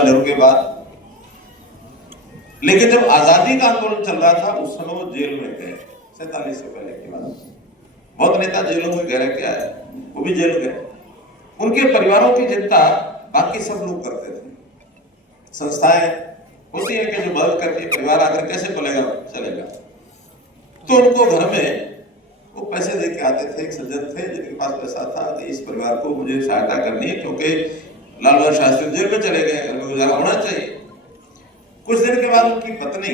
नेहरू के बाद। लेकिन जब आजादी का आंदोलन चल रहा था उस समय वो जेल में गए, 47 से पहले की बात। बहुत नेता जेलों में गए के आए, वो भी जेल गए। उनके परिवारों की चिंता बाकी सब लोग करते थे। संस्थाएं होती है कि जो मदद करती है, परिवार आकर कैसे बोलेगा चलेगा, तो उनको घर में वो पैसे दे के आते थे। एक सज्जन थे जिनके पास पैसा था कि इस परिवार को मुझे सहायता करनी है, क्योंकि लाल बहादुर शास्त्री जेल में चले गए, घर में गुजारा होना चाहिए। कुछ दिन के बाद उनकी पत्नी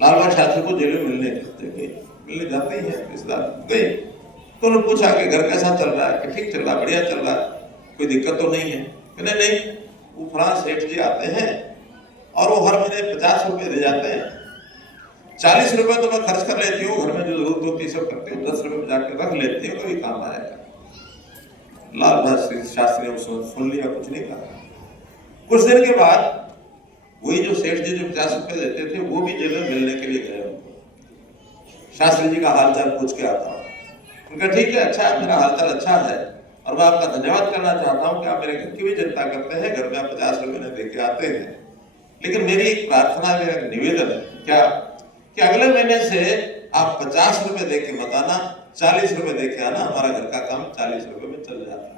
लाल बहादुर शास्त्री को जेल में मिलने जाती है, रिश्तेदार गई, तो उन्होंने पूछा कि घर कैसा चल रहा है, कि ठीक चल रहा है, बढ़िया चल रहा है, कोई दिक्कत तो नहीं है। नहीं नहीं, वो फलां सेठ जी आते हैं और वो हर महीने 50 रुपए दे जाते हैं, 40 रुपए तो मैं खर्च कर लेती हूँ, घर में जो जरूरत होती है सब करती हूँ, 10 रुपए जाकर रख लेती हूँ, कभी काम आएगा। लाल बहादुर शास्त्री ने सुन लिया, कुछ नहीं कहा। कुछ दिन के बाद वही जो सेठ जी जो 50 रुपए देते थे वो भी जेल में मिलने के लिए गए उनको। शास्त्री जी का हालचाल पूछ के आता हूँ। उनका ठीक है, अच्छा है, मेरा हालचाल अच्छा है और मैं आपका धन्यवाद करना चाहता हूँ कि आप मेरे घर की भी चिंता करते हैं, घर में आप 50 रुपए दे के आते हैं, लेकिन मेरी एक प्रार्थना, मेरा एक निवेदन है क्या कि अगले महीने से आप 50 रुपए दे के मत आना, 40 रुपए दे के आना, हमारा घर का काम 40 रुपए में चल जाता है।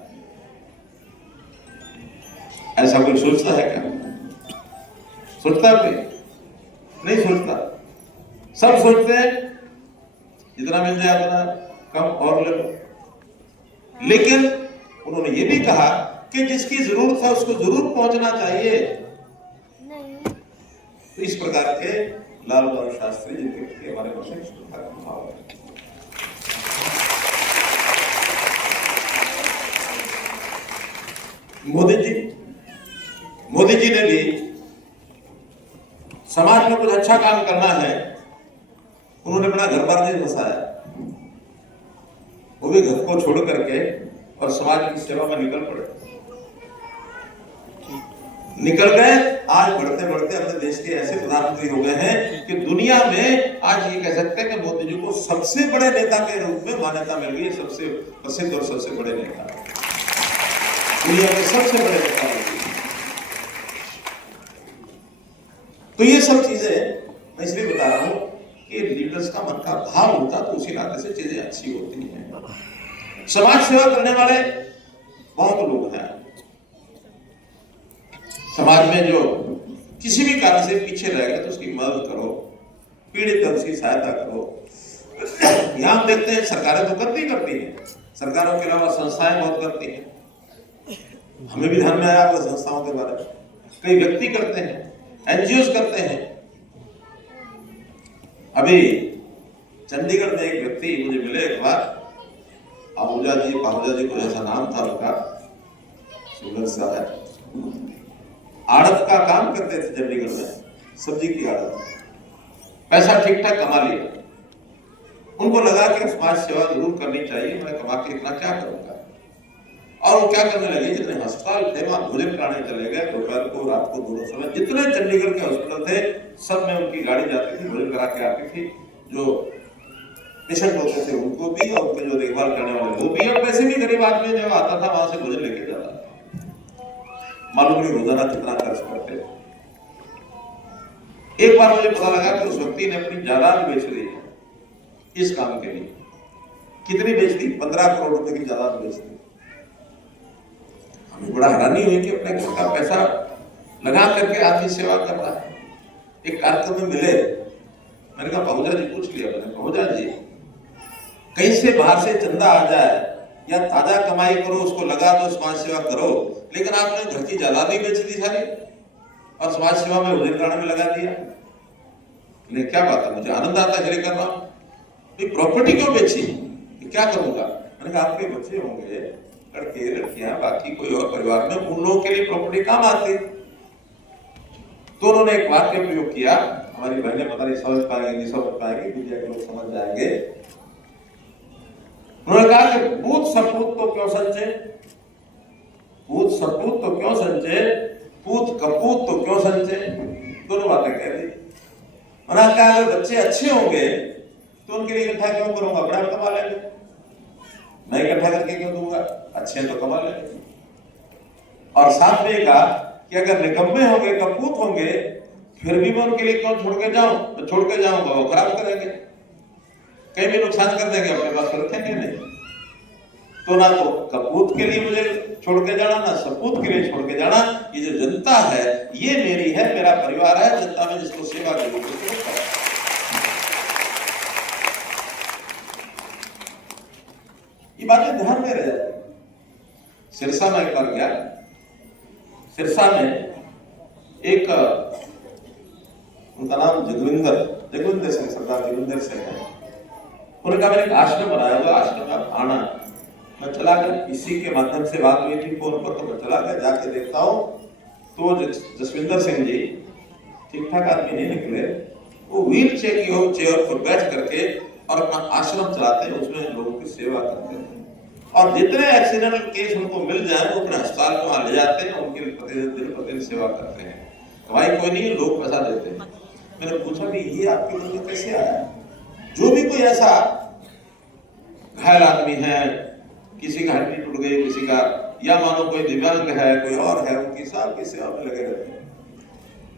ऐसा कोई सोचता है क्या? सोचता है कोई? नहीं सोचता। सब सोचते हैं जितना मिल जाए उतना कम और ले लो। लेकिन उन्होंने ये भी कहा कि जिसकी जरूरत है उसको जरूर पहुंचना चाहिए। तो इस प्रकार के लाल बहादुर शास्त्री जिनके प्रति हमारे मन में श्रद्धा का भाव है। मोदी जी ने भी समाज में कुछ अच्छा काम करना है, उन्होंने अपना घर बार नहीं बसाया, वो भी घर को छोड़ करके और समाज की सेवा में निकल गए। आज बढ़ते बढ़ते अपने देश के ऐसे प्रधानमंत्री हो गए हैं कि दुनिया में आज ये कह सकते हैं कि मोदी जी को सबसे बड़े नेता के रूप में मान्यता मिल गई है, सबसे प्रसिद्ध और सबसे बड़े नेता, दुनिया के सबसे बड़े नेता। तो ये सब चीजें मैं इसलिए बता रहा हूं कि लीडर्स का मन का भाव होता तो उसी नाते से चीजें अच्छी होती हैं। समाज सेवा करने वाले बहुत लोग हैं समाज में, जो किसी भी कारण से पीछे रह गए तो उसकी मदद करो, पीड़ित है उसकी सहायता करो। यहां हम देखते हैं सरकारें तो करती हैं, सरकारों के अलावा संस्थाएं बहुत करती हैं। हमें भी ध्यान में आया होगा संस्थाओं के बारे में, कई व्यक्ति करते हैं, एनजीओ करते हैं। अभी चंडीगढ़ में एक व्यक्ति मुझे मिले एक बार, आहूजा जी को ऐसा नाम था उनका, सुंदर सा है, आड़त का काम करते थे चंडीगढ़ में, सब्जी की आड़त, पैसा ठीक ठाक कमा लिया। उनको लगा कि समाज सेवा जरूर करनी चाहिए, मैं कमा के इतना क्या करूंगा, और वो क्या करने लगे, जितने अस्पताल थे वहां भोजन कराने चले गए, दोपहर को रात को दोनों समय जितने चंडीगढ़ के हॉस्पिटल थे सब में उनकी गाड़ी जाती थी, भोजन करा के आती थी, जो पेशेंट होते थे उनको भी और उनके जो देखभाल करने वाले वो भी, और वैसे भी गरीब आदमी जो आता था वहां से भोजन लेके जाता था। मालूम नहीं रोजाना कितना खर्च करते। एक बार मुझे पता लगा कि उस व्यक्ति ने अपनी जायदाद बेच दी है इस काम के लिए। कितनी बेच दी? 15 करोड़ रुपए की जायदाद बेच दी। हमें बड़ा हैरानी हुई कि अपने घर का पैसा लगा करके आदमी सेवा कर रहा है। एक कार्यक्रम में मिले, मैंने कहा बहुजा जी, पूछ लिया मैंने, बहुजा जी कहीं से बाहर से चंदा आ जाए या ताजा कमाई करो, उसको लगा दो, समाज सेवा करो, लेकिन आपने घर की जायदाद ही बेच दी सारी और समाज सेवा में भोजन कराने में लगा दिया। नहीं, क्या बात है, मुझे आनंद आता है इसलिए कर रहा हूं। प्रॉपर्टी क्यों बेची, क्या करूंगा? मैंने कहा आपके बच्चे होंगे, लड़के लड़कियां, बाकी कोई और परिवार में, उन लोगों के लिए प्रॉपर्टी काम आती। तो उन्होंने एक वाक्य प्रयोग किया, हमारी बहनें पता नहीं समझ पाएंगे नहीं समझ पाएंगे, मीडिया के लोग समझ जाएंगे। उन्होंने कहा कि पूत सपूत तो क्यों संचय, पूत सपूत तो क्यों संचय, पूत कपूत तो क्यों संचय। दोनों बातें कह दी। उन्होंने कहा अगर बच्चे अच्छे होंगे तो उनके लिए इकट्ठा क्यों करूंगा, बड़ा कमा लेंगे, मैं इकट्ठा करके क्यों दूंगा, अच्छे तो कमा लेंगे। और साथ में कहा कि अगर निकम्मे होंगे, कपूत होंगे, फिर भी मैं उनके लिए क्यों छोड़ के जाऊं? तो छोड़ के जाऊंगा वो खराब करेंगे, कहीं भी नुकसान कर देंगे, अपने पास रखेंगे नहीं। तो ना तो कपूत के लिए मुझे छोड़ के जाना, ना सपूत के लिए छोड़ के जाना। ये जो जनता है ये मेरी है, मेरा परिवार है, जनता में जिसको सेवा की ये बातें ध्यान में रह जाती। सिरसा में एक बार गया, सिरसा में एक उनका नाम जगविंदर सिंह, सरदार जगविंदर सिंह है। उन्होंने कहा मैंने एक आश्रम बनाया हुआ, आश्रम में आप आना। मैं चला गया, इसी के माध्यम से बात हुई थी फोन पर, तो मैं चला गया, जाके देखता हूँ तो जसविंदर सिंह जी ठीक ठाक आदमी नहीं निकले, वो व्हील चेयर पर बैठ करके और अपना आश्रम चलाते हैं, उसमें लोगों की सेवा करते हैं। और जितने एक्सीडेंटल केस उनको मिल जाए वो अपने अस्पताल में वहां ले जाते हैं, उनकी दिन प्रतिदिन सेवा करते हैं। भाई कोई नहीं, लोग पैसा देते हैं। मैंने पूछा भी ये आपके मन में कैसे आया? जो भी कोई ऐसा घायल आदमी है, किसी का हड्डी टूट गई, किसी का, या मानो कोई दिव्यांग है, कोई और है, उनकी सबकी सेवा में लगे रहते हैं।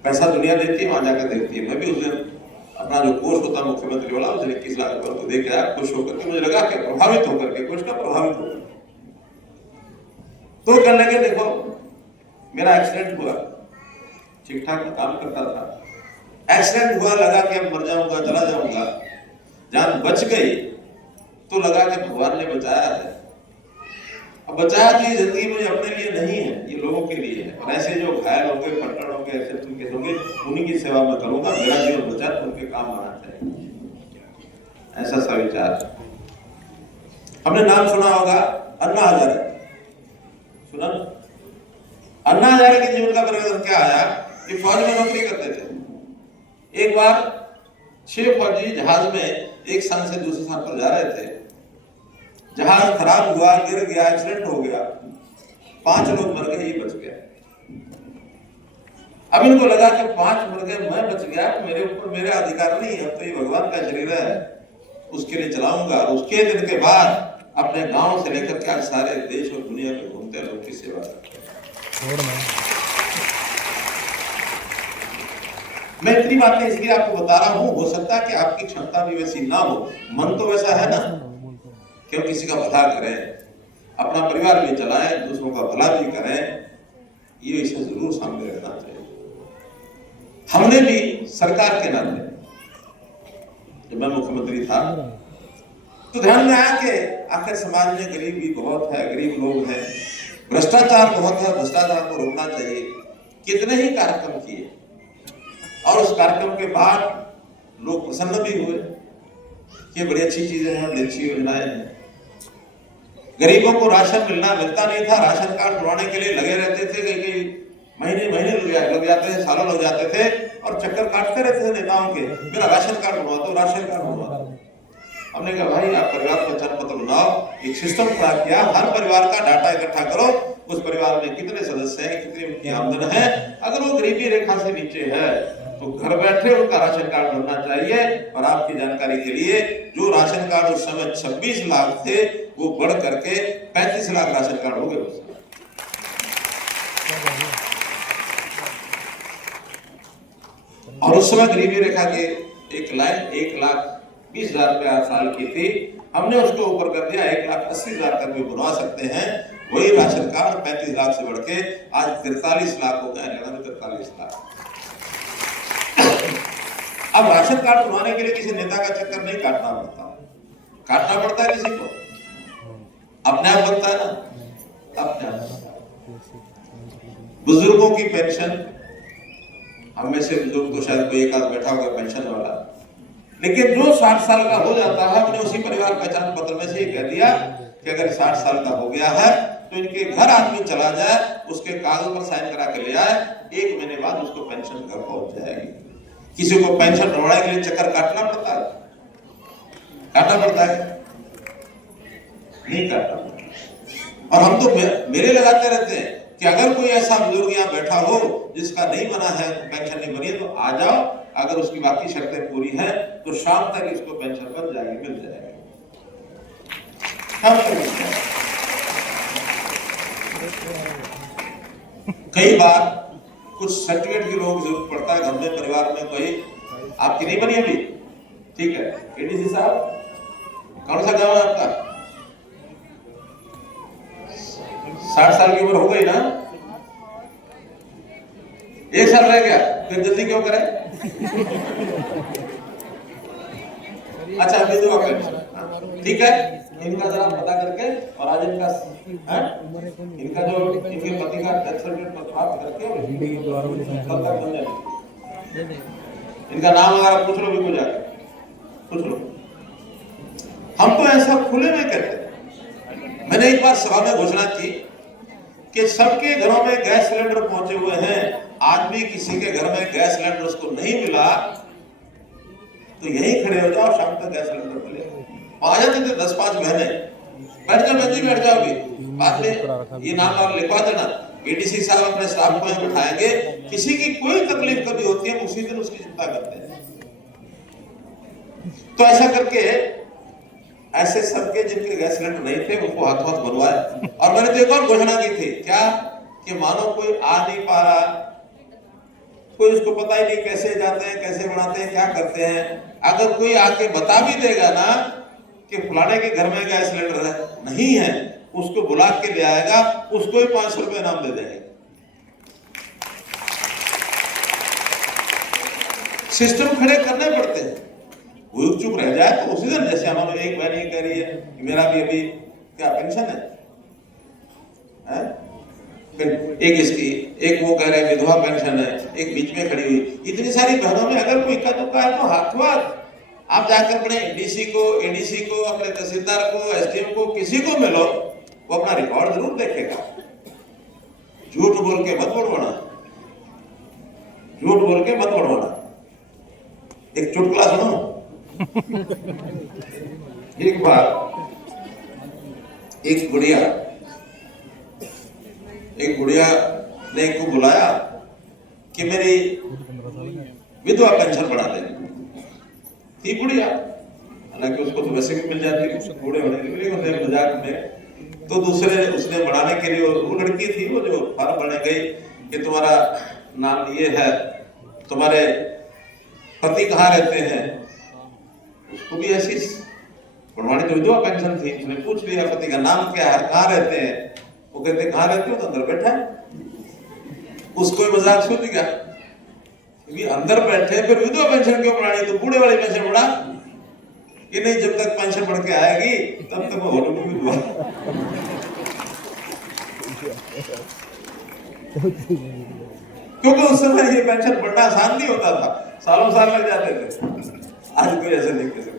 पैसा दुनिया देती है, वहां जाकर देखती है। मैं भी उस दिन अपना जो कोर्स होता है मुख्यमंत्री वाला, उसे 21 लाख रुपए को देख आया, खुश होकर के, मुझे लगा कि प्रभावित होकर के, कुछ का प्रभावित होकर। तो कहने लगे देखो मेरा एक्सीडेंट हुआ, ठीक ठाक काम करता था, एक्सीडेंट हुआ, लगा कि अब मर जाऊंगा, चला जाऊंगा, जान बच गई तो लगा कि भगवान ने बचाया है। अब बचाया तो ये जिंदगी मुझे अपने लिए नहीं है, ये लोगों के लिए है। और ऐसे जो घायल होंगे, फट्टड़ होंगे, ऐसे तुम होंगे, उन्हीं की सेवा में करूंगा, मेरा जीवन बचा तो उनके काम आना चाहिए, ऐसा सा विचार। हमने नाम सुना होगा अन्ना हजारे, सुना? अन्ना हजारे के जीवन का परिवर्तन क्या आया कि फौज में नौकरी करते थे। एक बार 6 फौजी जहाज में एक स्थान से दूसरे स्थान पर जा रहे थे, जहाज खराब हुआ, गिर गया, एक्सीडेंट हो गया, 5 लोग मर गए, ये बच गया। अब इनको लगा कि 5 मर गए, मैं बच गया, मेरे ऊपर मेरा अधिकार नहीं है, अब तो ये भगवान का शरीर है, उसके लिए चलाऊंगा। उसके दिन के बाद अपने गांव से लेकर के सारे देश और दुनिया में घूमते हैं, लोग की सेवा करते हैं। मैं इतनी बातें इसलिए आपको बता रहा हूं, हो सकता है कि आपकी क्षमता भी वैसी ना हो, मन तो वैसा है ना, क्यों किसी का भला करें, अपना परिवार भी चलाएं, दूसरों का भला भी करें, ये इसे जरूर सामने रखना चाहिए। हमने भी सरकार के नाते, जब मैं मुख्यमंत्री था तो ध्यान में आया कि आखिर समाज में गरीबी बहुत है, गरीब लोग हैं, भ्रष्टाचार बहुत है, भ्रष्टाचार को रोकना चाहिए। कितने ही कार्यक्रम किए और उस कार्यक्रम के बाद लोग प्रसन्न भी हुए कि बड़ी अच्छी चीजें हैं, बड़ी अच्छी योजनाएं हैं। गरीबों को राशन मिलता नहीं था, राशन कार्ड बनवाने के लिए लगे रहते थे, कई महीने लग जाते थे, सालों लग जाते थे, और चक्कर काटते रहते थे नेताओं के, मेरा राशन कार्ड बनवा दो, राशन कार्ड बनवा दो। हमने कहा भाई आप परिवार पहचान पत्र बनाओ, एक सिस्टम खड़ा किया, हर परिवार का डाटा इकट्ठा करो, उस परिवार में कितने सदस्य हैं, कितनी उनकी आमदन है, अगर वो गरीबी रेखा से नीचे है तो घर बैठे उनका राशन कार्ड बनना चाहिए। और आपकी जानकारी के लिए, जो राशन कार्ड उस समय 26 लाख थे, वो बढ़ करके 35 लाख राशन कार्ड हो गए। और उस समय गरीबी रेखा के एक लाइन 1,20,000 रुपया साल की थी, हमने उसको ऊपर कर दिया 1,80,000 तक भी बनवा सकते हैं। वही राशन कार्ड 35 लाख से बढ़ के आज 43 लाख हो गए, 43 लाख। अब राशन कार्ड बनवाने के लिए किसी नेता का चक्कर नहीं काटना पड़ता है किसी को, अपने आप बनता है ना, अपने आप। बुजुर्गों की पेंशन, हम में से बुजुर्ग तो शायद कोई एक आध बैठा होगा पेंशन वाला, लेकिन जो 60 साल का हो जाता है, हमने उसी परिवार पहचान पत्र में से ये कह दिया कि अगर 60 साल का हो गया है तो इनके घर आदमी चला जाए, उसके कागज पर साइन करा के ले आए, 1 महीने बाद उसको पेंशन घर पहुंच जाएगी। किसी को पेंशन बढ़वाने के लिए चक्कर काटना पड़ता है, नहीं काटना पड़ता। और हम तो मेरे लगाते रहते हैं कि अगर कोई ऐसा बुजुर्ग यहाँ बैठा हो जिसका नहीं बना है, पेंशन नहीं बनी है, तो आ जाओ, अगर उसकी बाकी शर्तें पूरी हैं तो शाम तक इसको पेंशन बन जाएगी, मिल जाएगी, शाम तक मिल जाएगी। कई बार कुछ सर्टिफिकेट की लोगों की जरूरत पड़ता है घर में, परिवार में कोई, आपकी नहीं बनी अभी, ठीक है, एडीसी साहब कौन सा गांव है आपका? 60 साल की उम्र हो गई ना, 1 साल रह गया, फिर जल्दी क्यों करें? अच्छा विधवा पेंशन, ठीक है, इनका जरा पता करके और आज इनका जो इनके पति का डेथ सर्टिफिकेट प्राप्त करके तब तक बन जाए, इनका नाम अगर पूछ लो भी को जाके पूछ लो। हम तो ऐसा खुले में कहते हैं। मैंने एक बार सभा में घोषणा की कि सबके घरों में गैस सिलेंडर पहुंचे हुए हैं, आज भी किसी के घर में गैस सिलेंडर उसको नहीं मिला तो यहीं खड़े हो जाओ, शाम तक गैस सिलेंडर मिले। आ जाते थे 10-5 महीने, बैठ जाओगे, बाद में ये नाम आप लिखवा देना, एडीसी साहब अपने स्टाफ को यहाँ बिठाएंगे, किसी की कोई तकलीफ कभी होती है उसी दिन उसकी चिंता करते हैं। तो ऐसा करके ऐसे सबके जिनके गैस सिलेंडर नहीं थे उनको हाथ बनवाए। और मैंने तो एक और घोषणा की थी, क्या कि मानो कोई आ नहीं पा रहा, कोई उसको पता ही नहीं कैसे जाते हैं, कैसे बनाते हैं, क्या करते हैं, अगर कोई आके बता भी देगा ना कि फलाने के घर में गैस सिलेंडर नहीं है, उसको बुला के ले आएगा, उसको ही 500 रुपए इनाम दे देंगे। सिस्टम खड़े करने पड़ते हैं, वो चुप रह जाए तो उसी दिन, जैसे हमारे एक बहन ये कह रही है कि मेरा भी अभी क्या पेंशन है? एक इसकी, एक वो कह रहे विधवा पेंशन है, एक बीच में खड़ी हुई, इतनी सारी बहनों में अगर कोई इक्का दुक्का है तो हाथ आप जाकर अपने एडीसी को, अपने तहसीलदार को, एसडीएम को, किसी को मिलो, वो अपना रिकॉर्ड जरूर देखेगा। झूठ बोल के मत बढ़वाना, झूठ बोल के मत बढ़वाना। एक चुटकुला सुनो। एक बार एक बुढ़िया ने एक को बुलाया कि मेरी विधवा पेंशन बढ़ा दे। थी बुढ़िया, हालांकि उसको तो वैसे भी मिल जाती है, बूढ़े होने के लिए मजाक में, तो दूसरे उसने बढ़ाने के लिए, वो लड़की थी वो जो फॉर्म भरने गई कि तुम्हारा नाम ये है, तुम्हारे पति कहाँ रहते हैं, उसको भी ऐसी बढ़वानी तो विधवा पेंशन थी, उसने पूछ लिया पति का नाम क्या है, कहाँ रहते हैं, वो कहते कहाँ रहते हो, तो अंदर बैठा है। उसको मजाक सूझ गया, क्योंकि अंदर बैठे फिर विधवा पेंशन क्यों बढ़ानी, तो बूढ़े वाली पेंशन बढ़ा कि नहीं, जब तक पेंशन बढ़ के आएगी तब तक वो होगी विधवा। क्योंकि उस समय ये पेंशन बढ़ना आसान नहीं होता था, सालों साल लग जाते थे, आज कोई ऐसे नहीं कह सकता।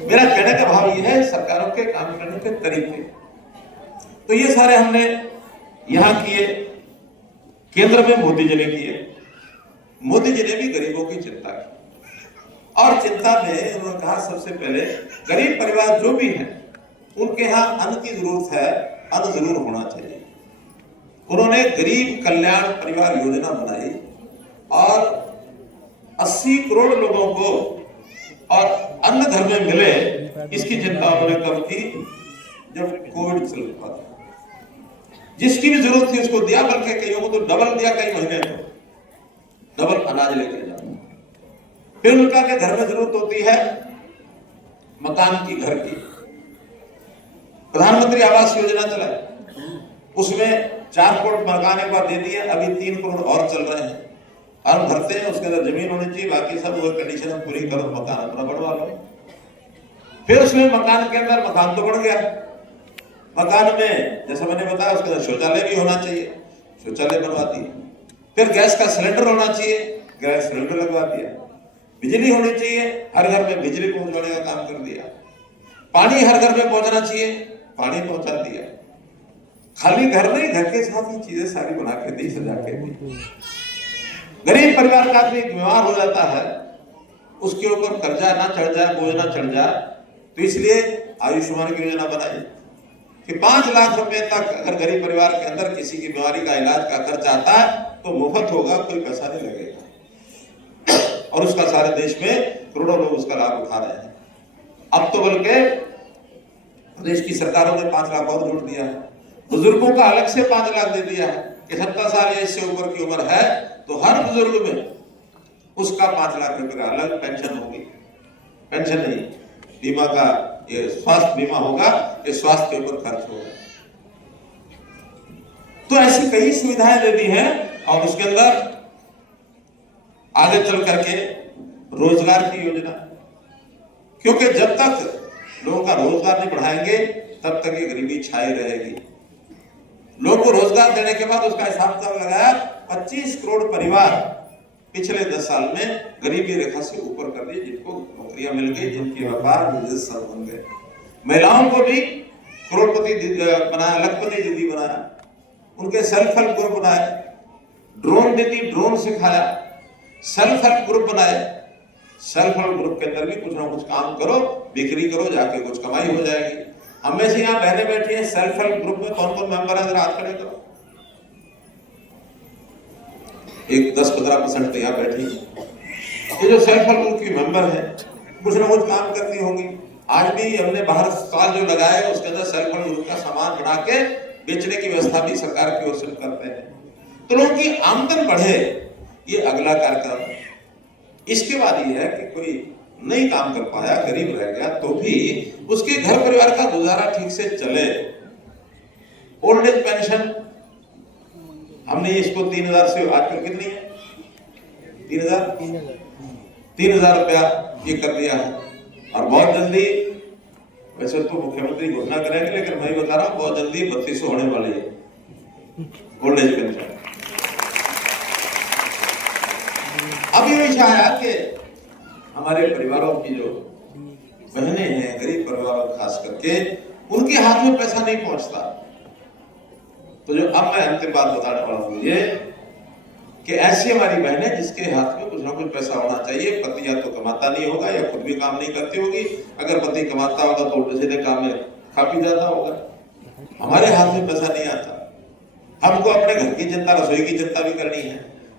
मेरा कहने का भाव ये है, सरकारों के काम करने के तरीके, तो ये सारे हमने यहां किए, केंद्र में मोदी जी ने किए। मोदी जी ने भी गरीबों की चिंता की, और चिंता में उन्होंने कहा सबसे पहले गरीब परिवार जो भी हैं उनके यहाँ अन्न की जरूरत है, अन्न जरूर होना चाहिए। उन्होंने गरीब कल्याण परिवार योजना बनाई और 80 करोड़ लोगों को और अन्न घर में मिले, इसकी चिंता उन्होंने कब की, जब कोविड चल रहा था। जिसकी भी जरूरत थी उसको दिया, बल्कि कईयों को तो डबल दिया, कई महीने को डबल अनाज लेके जाओ। फिर उनका के घर में जरूरत होती है मकान की, घर की। प्रधानमंत्री आवास योजना चला, उसमें 4 करोड़ मकान एक बार दे दिए, अभी 3 करोड़ और चल रहे हैं। फॉर्म भरते हैं, उसके अंदर जमीन होनी चाहिए, बाकी सब वो कंडीशन हम पूरी करो, मकान अपना बढ़वा लो। फिर उसमें मकान के अंदर मकान तो बढ़ गया, मकान में जैसा मैंने बताया उसके अंदर शौचालय भी होना चाहिए, शौचालय बनवा दिए। फिर गैस का सिलेंडर होना चाहिए, गैस सिलेंडर लगवा दिया। बिजली होनी चाहिए, हर घर में बिजली पहुंचाने का काम कर दिया। पानी हर घर में पहुंचना चाहिए, पानी पहुंचा दिया। खाली घर नहीं, घर के साथ ही चीजें सारी बना के दी, सजा के दी। गरीब परिवार का आदमी बीमार हो जाता है, उसके ऊपर कर्जा ना चढ़ जाए, बोझ ना चढ़ जाए, तो इसलिए आयुष्मान की योजना बनाई कि 5 लाख रुपए तक अगर गरीब परिवार के अंदर किसी की बीमारी का इलाज का खर्च आता है तो मुफ्त होगा, कोई पैसा नहीं लगेगा। और उसका सारे देश में करोड़ों लोग उसका लाभ उठा रहे हैं। अब तो बल्कि प्रदेश की सरकारों ने 5 लाख और जोड़ दिया है। बुजुर्गों का अलग से 5 लाख दे दिया है कि 70 साल या इससे ऊपर की उम्र है तो हर बुजुर्ग में उसका 5 लाख रुपए का अलग पेंशन होगी। पेंशन नहीं, बीमा का ये स्वास्थ्य बीमा होगा, ये स्वास्थ्य के ऊपर खर्च होगा। तो ऐसी कई सुविधाएं दे दी हैं। और उसके अंदर आगे चल करके रोजगार की योजना, क्योंकि जब तक लोगों का रोजगार नहीं बढ़ाएंगे तब तक ये गरीबी छाई रहेगी। लोगों को रोजगार देने के बाद उसका हिसाब तब लगाया 25 करोड़ परिवार पिछले 10 साल में गरीबी रेखा से ऊपर कर दिए, जिनको नौकरियां मिल गई, जिनके व्यापार बिजनेस सब बन गए। महिलाओं को भी करोड़पति बनाया, लखपति दीदी बनाया, उनके सेल्फ हेल्प ग्रुप बनाए, ड्रोन दीदी ड्रोन सिखाया, सेल्फ हेल्प ग्रुप बनाए। सेल्फ हेल्प ग्रुप के अंदर भी कुछ ना कुछ काम करो, बिक्री करो, जाके कुछ कमाई हो जाएगी। हम में से यहाँ बहनें बैठी हैं, सेल्फ हेल्प ग्रुप में कौन कौन मेंबर है, जरा हाथ खड़े करो। एक 10-15% तो यहाँ बैठी है। ये जो सेल्फ हेल्प ग्रुप की मेंबर है कुछ ना कुछ काम करती होंगी। आज भी हमने बाहर स्टॉल जो लगाया है उसके अंदर सेल्फ हेल्प ग्रुप का सामान बना के बेचने की व्यवस्था भी सरकार की ओर से करते हैं, तो लोगों की आमदन बढ़े, ये अगला कार्यक्रम। इसके बाद ये है कि कोई नहीं काम कर पाया, गरीब रह गया, तो भी उसके घर परिवार का गुजारा ठीक से चले। ओल्ड एज पेंशन हमने इसको 3000 से आजकल कितनी है, 3000 रुपया ये कर दिया है। और बहुत जल्दी, वैसे तो मुख्यमंत्री घोषणा करेंगे, लेकिन मैं बता रहा हूं बहुत जल्दी 3200 होने वाली है ओल्ड एज पेंशन। अब ये विषय आया कि हमारे परिवारों की जो बहनें हैं, गरीब परिवारों खास करके, उनके हाथ में पैसा नहीं पहुंचता। तो जो अब मैं अंतिम बात बताने वाला हूं ये कि ऐसी हमारी बहनें जिसके हाथ में कुछ ना कुछ पैसा होना चाहिए। पति या तो कमाता नहीं होगा या खुद भी काम नहीं करती होगी, अगर पति कमाता होगा तो उल्टे सीधे काम में खा पी जाता होगा। हमारे हाथ में पैसा नहीं आता। हमको अपने घर की चिंता, रसोई की चिंता भी करनी है,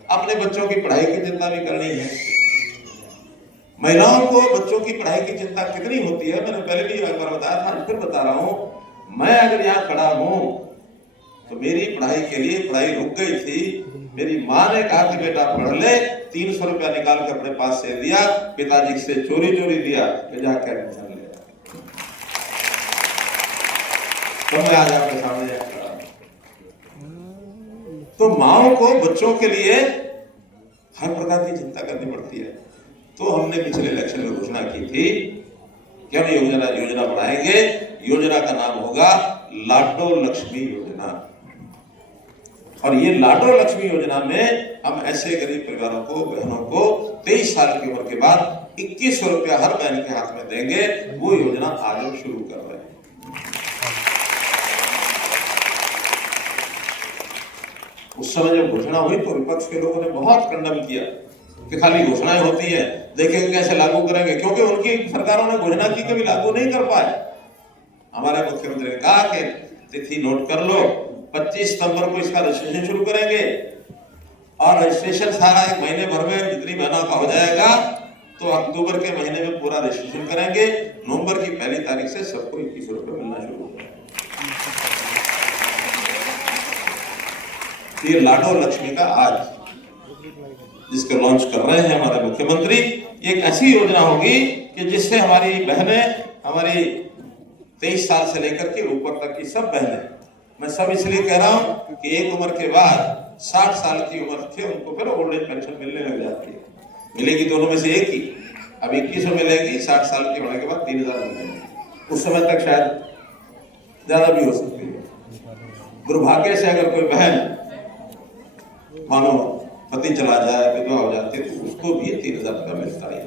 अपने बच्चों की पढ़ाई की चिंता भी करनी है। महिलाओं को बच्चों की पढ़ाई की चिंता कितनी होती है, मैंने पहले भी एक बार बताया था, फिर बता रहा हूं। मैं अगर यहाँ खड़ा हूं तो मेरी पढ़ाई के लिए पढ़ाई रुक गई थी, मेरी माँ ने कहा कि बेटा पढ़ ले, 300 रुपया निकाल कर अपने पास से दिया, पिताजी से चोरी दिया कि जाकर एडमिशन ले। तो मैं आज आपके सामने खड़ा हूं। तो माओ को बच्चों के लिए हर प्रकार की चिंता करनी पड़ती है। तो हमने पिछले इलेक्शन में घोषणा की थी कि हम योजना बनाएंगे। योजना का नाम होगा लाडो लक्ष्मी योजना। और ये लाडो लक्ष्मी योजना में हम ऐसे गरीब परिवारों को, बहनों को 23 साल की उम्र के बाद 2100 रुपया हर बहन के हाथ में देंगे। वो योजना आज हम शुरू कर रहे हैं। उस समय जब घोषणा हुई तो विपक्ष के लोगों ने बहुत कंडम किया कि खाली घोषणाएं होती है, देखेंगे कैसे लागू करेंगे, क्योंकि उनकी सरकारों ने घोषणा की कभी लागू नहीं कर पाए। हमारे मुख्यमंत्री ने कहा कि तिथि नोट कर लो, 25 सितंबर को इसका रजिस्ट्रेशन शुरू करेंगे और रजिस्ट्रेशन सारा 1 महीने भर में जितनी बहनों का हो जाएगा तो अक्टूबर के महीने में पूरा रजिस्ट्रेशन करेंगे। नवंबर की पहली तारीख से सबको 21 रुपये मिलना शुरू होगा। ये लाडो लक्ष्मी का आज जिसको लॉन्च कर रहे हैं हमारे मुख्यमंत्री, ये एक ऐसी योजना होगी कि जिससे हमारी बहनें, हमारी 23 साल से लेकर के ऊपर तक की सब बहनें, मैं सब इसलिए कह रहा हूं कि एक उम्र के बाद 60 साल की उम्र थे उनको फिर ओल्ड एज पेंशन मिलने लग जाती है। मिलेगी दोनों में से एक ही। अब 2100 मिलेगी, 60 साल के होने के बाद 3000 मिलेगी। उस समय तक शायद ज्यादा भी हो सकती है। दुर्भाग्य से अगर कोई बहन मानो पति चला जाए, विधवा हो जाती है, तो उसको भी 3000 रुपया मिलता है।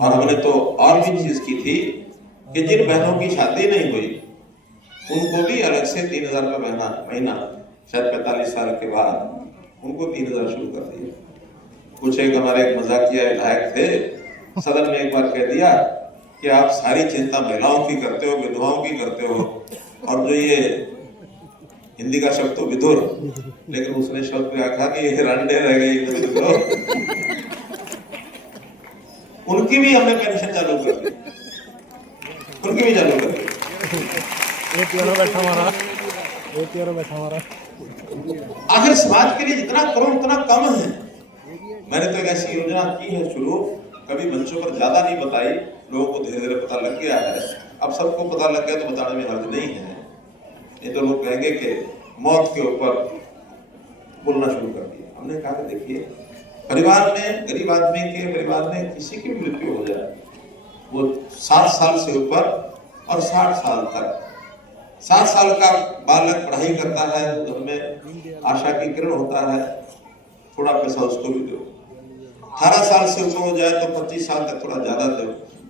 और हमने तो और भी चीज की थी कि जिन बहनों की शादी नहीं हुई उनको भी अलग से 3000 रुपया महीना, शायद 45 साल के बाद उनको 3000 शुरू कर दिया। कुछ एक हमारे एक मजाकिया विधायक थे, सदन में एक बार कह दिया कि आप सारी चिंता महिलाओं की करते हो, विधवाओं की करते हो, और जो ये हिंदी का शब्द तो विधुर, लेकिन उसने शब्द में कहा कि ये रंडे रह गई, उनकी भी हमने पेंशन चालू कर दी, उनकी भी चालू कर दी। आखिर समाज के लिए जितना करो उतना कम है। मैंने तो एक ऐसी योजना की है शुरू, कभी मंचों पर ज्यादा नहीं बताई, लोगों को धीरे धीरे पता लग गया है। अब सबको पता लग गया तो बताने में हर्ज नहीं है, नहीं तो लोग कहेंगे कि मौत के ऊपर बोलना शुरू कर दिया। हमने कहा देखिए, परिवार में गरीब आदमी के परिवार में किसी की मृत्यु हो जाए, वो 7 साल से ऊपर और 60 साल तक, 7 साल का बालक पढ़ाई करता है तो घर में आशा की किरण होता है, थोड़ा पैसा उसको भी दो। 18 साल से ऊपर हो जाए तो 25 साल तक थोड़ा ज्यादा दो।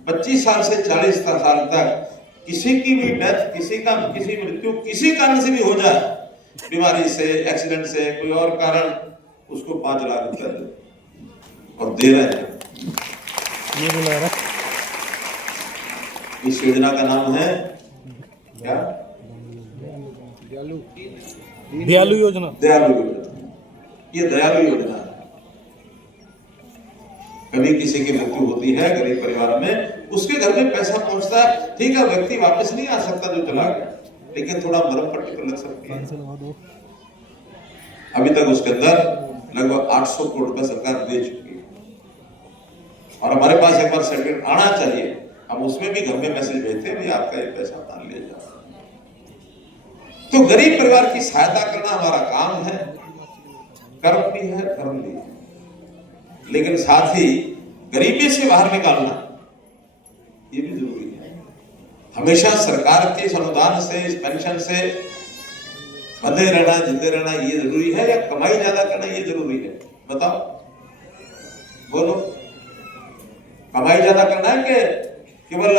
25 साल से 40 साल तक किसी की भी डेथ, किसी मृत्यु किसी कारण से भी हो जाए, बीमारी से, एक्सीडेंट से, कोई और कारण, उसको 5 लाख रुपया दो और दे रहे हैं। इस योजना का नाम है क्या? दयालु योजना। दयालु योजना। ये दयालु योजना है। कभी किसी की मृत्यु होती है गरीब परिवार में, उसके घर में पैसा पहुंचता है, ठीक है, व्यक्ति वापस नहीं आ सकता जो चला गया, लेकिन थोड़ा मरम पट्टी तो लग सकती है। अभी तक उसके अंदर लगभग 800 करोड़ रुपए सरकार दे चुकी है और हमारे पास एक बार सर्टिफिकेट आना चाहिए, हम उसमें भी घर में मैसेज भेजते हैं, भाई आपका ये पैसा मान ले जाओ। तो गरीब परिवार की सहायता करना हमारा काम है, कर्म भी है, धर्म भी है, लेकिन साथ ही गरीबी से बाहर निकालना ये भी जरूरी है। हमेशा सरकार के इस अनुदान से, इस पेंशन से बंधे रहना, जिंदे रहना ये जरूरी है, या कमाई ज्यादा करना ये जरूरी है? बताओ, बोलो। कमाई ज्यादा करना है कि केवल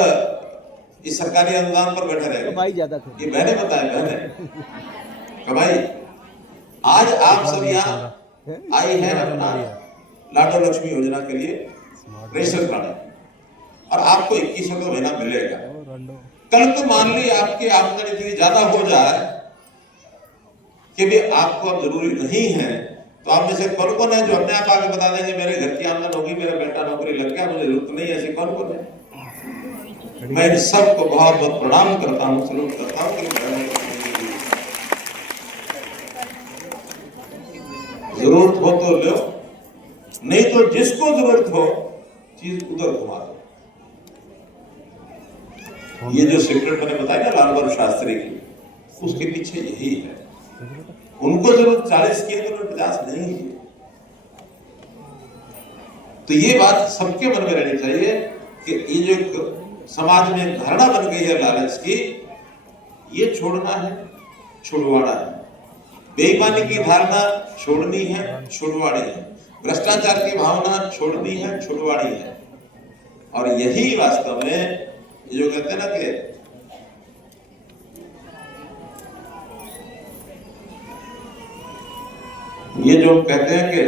इस सरकारी अनुदान पर बैठे रहेंगे? कमाई ज्यादा, ये बहने बताए, बहने कमाई। आज आप सब यहाँ आई है अपना लाडो लक्ष्मी योजना के लिए रजिस्टर कराने, और आपको 2100 का महीना मिलेगा। कल को मान ली आपकी आमदनी इतनी ज्यादा हो जाए कि भी आपको अब जरूरी नहीं है, तो आप में से कौन कौन है जो अपने आप आगे बता देंगे मेरे घर की आमदन होगी, मेरा बेटा नौकरी लग गया, मुझे जरूरत नहीं है? ऐसे कौन कौन है? मैं इन सबको बहुत बहुत प्रणाम करता हूँ, सलूट करता हूँ। जरूरत हो तो लो, नहीं तो जिसको जरूरत हो चीज उधर घुमा दो। ये जो सीक्रेट मैंने बताया ना लाल बहादुर शास्त्री की, उसके पीछे यही है। उनको जरूरत 40 की है तो 50 नहीं है। तो ये बात सबके मन में रहनी चाहिए कि ये जो समाज में धारणा बन गई है लालच की, ये छोड़ना है, छुड़वाना है। बेईमानी की धारणा छोड़नी है, छुड़वानी है। भ्रष्टाचार की भावना छोड़नी है, छुड़वानी है। और यही वास्तव में जो कहते हैं ना कि ये जो कहते हैं कि